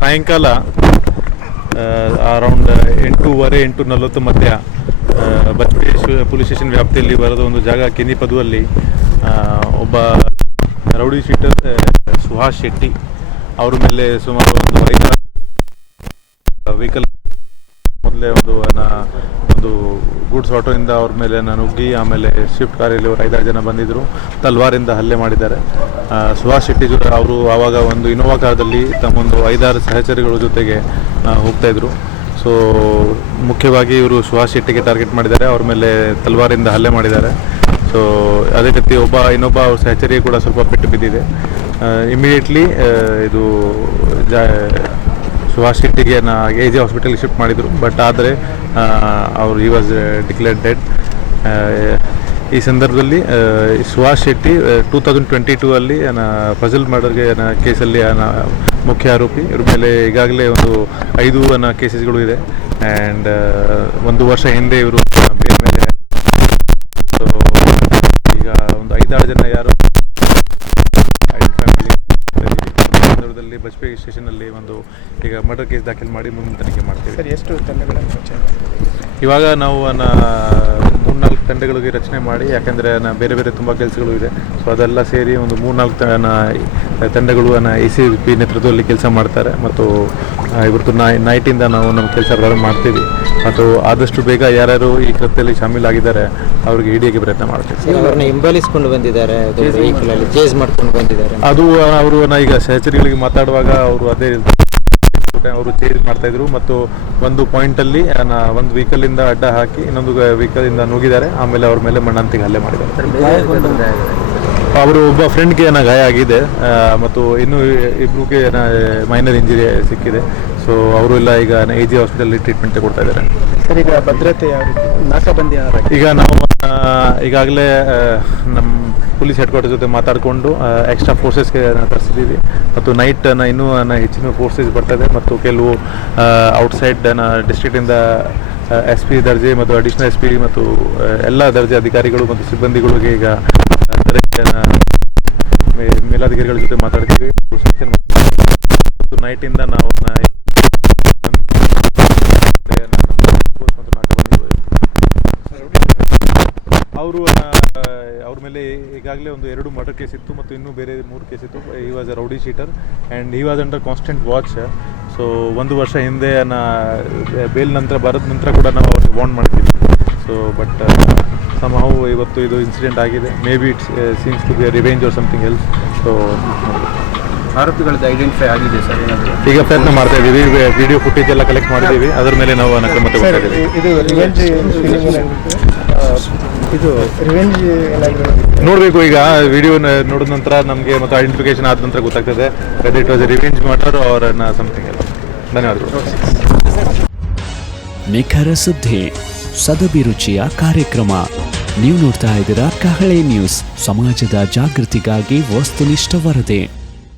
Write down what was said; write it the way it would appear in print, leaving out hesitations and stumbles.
ಸಾಯಂಕಾಲ ಅರೌಂಡ್ 8:15 8:40 ಮಧ್ಯ ಬಜ್ಪೇಯಿ police station ವ್ಯಾಪ್ತಿಯಲ್ಲಿ ಬರೋದು ಒಂದು ಜಾಗ ಕೆನಿಪದುವಲ್ಲಿ ಒಬ್ಬ ರೌಡಿ ಶೀಟರ್ ಸುಹಾಸ್ ಶೆಟ್ಟಿ ಅವ್ರ ಮೇಲೆ ಸುಮಾರು ಒಂದು 5 ವೆಹಿಕಲ್ ಮೊದಲೇ ಒಂದು ಗೂಡ್ಸ್ ಆಟೋಯಿಂದ ಅವ್ರ ಮೇಲೆ ನುಗ್ಗಿ ಆಮೇಲೆ ಸ್ವಿಫ್ಟ್ ಕಾರಲ್ಲಿ ಅವರು 5-6 ಜನ ಬಂದಿದ್ದರು, ತಲ್ವಾರಿಂದ ಹಲ್ಲೆ ಮಾಡಿದ್ದಾರೆ. ಸುಹಾಸ್ ಶೆಟ್ಟಿ ಅವರು ಆವಾಗ ಒಂದು ಇನೋವಾ ಕಾರಲ್ಲಿ ತಮ್ಮೊಂದು 5-6 ಸಹಚರಿಗಳ ಜೊತೆಗೆ ಹೋಗ್ತಾಯಿದ್ರು. ಸೊ ಮುಖ್ಯವಾಗಿ ಇವರು ಸುಹಾಸ್ ಶೆಟ್ಟಿಗೆ ಟಾರ್ಗೆಟ್ ಮಾಡಿದ್ದಾರೆ, ಅವ್ರ ಮೇಲೆ ತಲ್ವಾರಿಂದ ಹಲ್ಲೆ ಮಾಡಿದ್ದಾರೆ. ಸೊ ಅದೇ ರೀತಿ ಇನ್ನೊಬ್ಬ ಅವ್ರ ಸಹಚರಿಗೆ ಕೂಡ ಸ್ವಲ್ಪ ಪೆಟ್ಟು ಬಿದ್ದಿದೆ. ಇಮಿಡಿಯೇಟ್ಲಿ ಇದು ಸುಹಾಸ್ ಶೆಟ್ಟಿಗೆ AG ಹಾಸ್ಪಿಟಲ್ಗೆ ಶಿಫ್ಟ್ ಮಾಡಿದರು. ಬಟ್ ಆದರೆ ಅವರು ಹಿ ವಾಸ್ ಡಿಕ್ಲೇರ್ಡ್ ಡೆಡ್. ಈ ಸಂದರ್ಭದಲ್ಲಿ ಸುಹಾಸ್ ಶೆಟ್ಟಿ 2022 ಅಲ್ಲಿ ಫಜಲ್ ಮರ್ಡರ್ಗೆ ಕೇಸಲ್ಲಿ ಮುಖ್ಯ ಆರೋಪಿ. ಇವ್ರ ಮೇಲೆ ಈಗಾಗಲೇ ಒಂದು 5 ಕೇಸಸ್ಗಳು ಇದೆ. ಆ್ಯಂಡ್ 1 ವರ್ಷ ಹಿಂದೆ ಇವರು ಬೇರೆ ಮೇಲೆ ಈಗ ಒಂದು 5-6 ಜನ ಯಾರು ಸಂದರ್ಭದಲ್ಲಿ ಬಜ್ಪೇಯಿ ಸ್ಟೇಷನಲ್ಲಿ ಈಗ ಮರ್ಡರ್ ಕೇಸ್ ದಾಖಲು ಮಾಡಿ ಮುಂದಿನ ತನಿಖೆ ಮಾಡ್ತೀವಿ. ಸರ್, ಎಷ್ಟು ತಂಡಗಳನ್ನು ಇವಾಗ ನಾವು 3-4 ತಂಡಗಳಿಗೆ ರಚನೆ ಮಾಡಿ, ಯಾಕೆಂದರೆ ಬೇರೆ ಬೇರೆ ತುಂಬ ಕೆಲಸಗಳು ಇದೆ. ಸೊ ಅದೆಲ್ಲ ಸೇರಿ ಒಂದು 3-4 ತಂಡಗಳು ACP ನೇತೃತ್ವದಲ್ಲಿ ಕೆಲಸ ಮಾಡ್ತಾರೆ. ಮತ್ತು ಇವತ್ತು ನೈಟಿಂದ ನಾವು ನಮ್ಮ ಕೆಲಸ ಪ್ರಾರಂಭ ಮಾಡ್ತೀವಿ. ಮತ್ತು ಆದಷ್ಟು ಬೇಗ ಯಾರ್ಯಾರು ಈ ಕೃತ್ಯದಲ್ಲಿ ಶಾಮೀಲಾಗಿದ್ದಾರೆ ಅವ್ರಿಗೆ ಹಿಡಿಯೋಕ್ಕೆ ಪ್ರಯತ್ನ ಮಾಡ್ತೀವಿ. ಅವ್ರನ್ನ ಹಿಂಬಾಲಿಸ್ಕೊಂಡು ಬಂದಿದ್ದಾರೆ, ವೆಹಿಕಲಲ್ಲಿ ಚೇಸ್ ಮಾಡ್ಕೊಂಡು ಬಂದಿದ್ದಾರೆ. ಅದು ಅವರು ಈಗ ಸಹಚರಿಗಳಿಗೆ ಮಾತಾಡುವಾಗ ಅದೇ ಅವರು ಚೇಂಜ್ ಮಾಡ್ತಾಯಿದ್ರು. ಮತ್ತು ಒಂದು ಪಾಯಿಂಟಲ್ಲಿ ಒಂದು ವೆಹಿಕಲಿಂದ ಅಡ್ಡ ಹಾಕಿ ಇನ್ನೊಂದು ವೆಹಿಕಲಿಂದ ನುಗ್ಗಿದ್ದಾರೆ. ಆಮೇಲೆ ಅವ್ರ ಮೇಲೆ ಮಣ್ಣಂತಿಗೆ ಹಲ್ಲೆ ಮಾಡಿದ್ದಾರೆ. ಅವರು ಒಬ್ಬ ಫ್ರೆಂಡ್ಗೆ ಗಾಯ ಆಗಿದೆ ಮತ್ತು ಇನ್ನೂ ಇಬ್ಬರಿಗೆ ಮೈನರ್ ಇಂಜುರಿ ಸಿಕ್ಕಿದೆ. ಸೊ ಅವರು ಎಲ್ಲ ಈಗ AG ಹಾಸ್ಪಿಟಲಲ್ಲಿ ಟ್ರೀಟ್ಮೆಂಟ್ ಕೊಡ್ತಾ ಇದ್ದಾರೆ. ಸರ್, ಈಗ ಭದ್ರತೆ ಯಾವ ರೀತಿ ನಾಕಾಬಂದಿ? ಈಗ ನಾವು ಈಗಾಗಲೇ ನಮ್ಮ ಪೊಲೀಸ್ ಹೆಡ್ ಕ್ವಾರ್ಟರ್ ಜೊತೆ ಮಾತಾಡಿಕೊಂಡು ಎಕ್ಸ್ಟ್ರಾ ಫೋರ್ಸಸ್ಗೆ ತರಿಸಿದ್ದೀವಿ. ಮತ್ತು ನೈಟ್ ಇನ್ನೂ ಹೆಚ್ಚಿನ ಫೋರ್ಸಸ್ ಬರ್ತದೆ. ಮತ್ತು ಕೆಲವು ಔಟ್ಸೈಡ್ ಡಿಸ್ಟ್ರಿಕ್ಟಿಂದ SP ದರ್ಜೆ ಮತ್ತು ಅಡಿಷನಲ್ SP ಮತ್ತು ಎಲ್ಲ ದರ್ಜೆ ಅಧಿಕಾರಿಗಳು ಮತ್ತು ಸಿಬ್ಬಂದಿಗಳಿಗೆ ಈಗ ಮೇಲಾಧಿಕಾರಿಗಳ ಜೊತೆ ಮಾತಾಡ್ತೀವಿ. ನೈಟಿಂದ ನಾವು ಅವ್ರ ಮೇಲೆ ಈಗಾಗಲೇ ಒಂದು 2 ಮರ್ಡರ್ ಕೇಸ್ ಇತ್ತು ಮತ್ತು ಇನ್ನೂ ಬೇರೆ 3 ಕೇಸ್ ಇತ್ತು. He was a rowdy sheeter and he was under constant watch. So 1 ವರ್ಷ ಹಿಂದೆ ಬೇಲ್ ಬರೋದ ನಂತರ ಕೂಡ ನಾವು ಅವ್ರಿಗೆ ವಾರ್ನ್ ಮಾಡಿದ್ದೀವಿ. ಸೊ ಬಟ್ somehow ಇವತ್ತು ಇದು ಇನ್ಸಿಡೆಂಟ್ ಆಗಿದೆ. May be it's seems to be a revenge or something else. So ಆರೋಪಿಗಳದ್ದು ಐಡೆಂಟಿಫೈ ಆಗಿದೆ ಸರ್? ಈಗ ಪ್ರಯತ್ನ ಮಾಡ್ತಾ ಇದ್ದೀವಿ. ವಿಡಿಯೋ ಫುಟೇಜ್ ಎಲ್ಲ ಕಲೆಕ್ಟ್ ಮಾಡಿದ್ದೀವಿ. ಅದರ ಮೇಲೆ ನಾವು ಕ್ರಮ ತಗೊಳ್ತಾ ಇದ್ದೀವಿ. ಇದು ರಿವೆಂಜ್ ನೋಡಬೇಕು. ಈಗ ವಿಡಿಯೋ ನೋಡಿದ ನಂತರ ನಮಗೆ ಮತ್ತು ಐಡೆಂಟಿಫಿಕೇಶನ್ ಆದ ನಂತರ ಗೊತ್ತಾಗ್ತದೆ whether it was a revenge murder or something else. ಧನ್ಯವಾದಗಳು. ನಿಖರ ಸುದ್ದಿ, ಸದಭಿರುಚಿಯ ಕಾರ್ಯಕ್ರಮ. ನೀವು ನೋಡ್ತಾ ಇದ್ದೀರಾ ಕಹಳೆ ನ್ಯೂಸ್, ಸಮಾಜದ ಜಾಗೃತಿಗಾಗಿ ವಸ್ತುನಿಷ್ಠ ವರದಿ.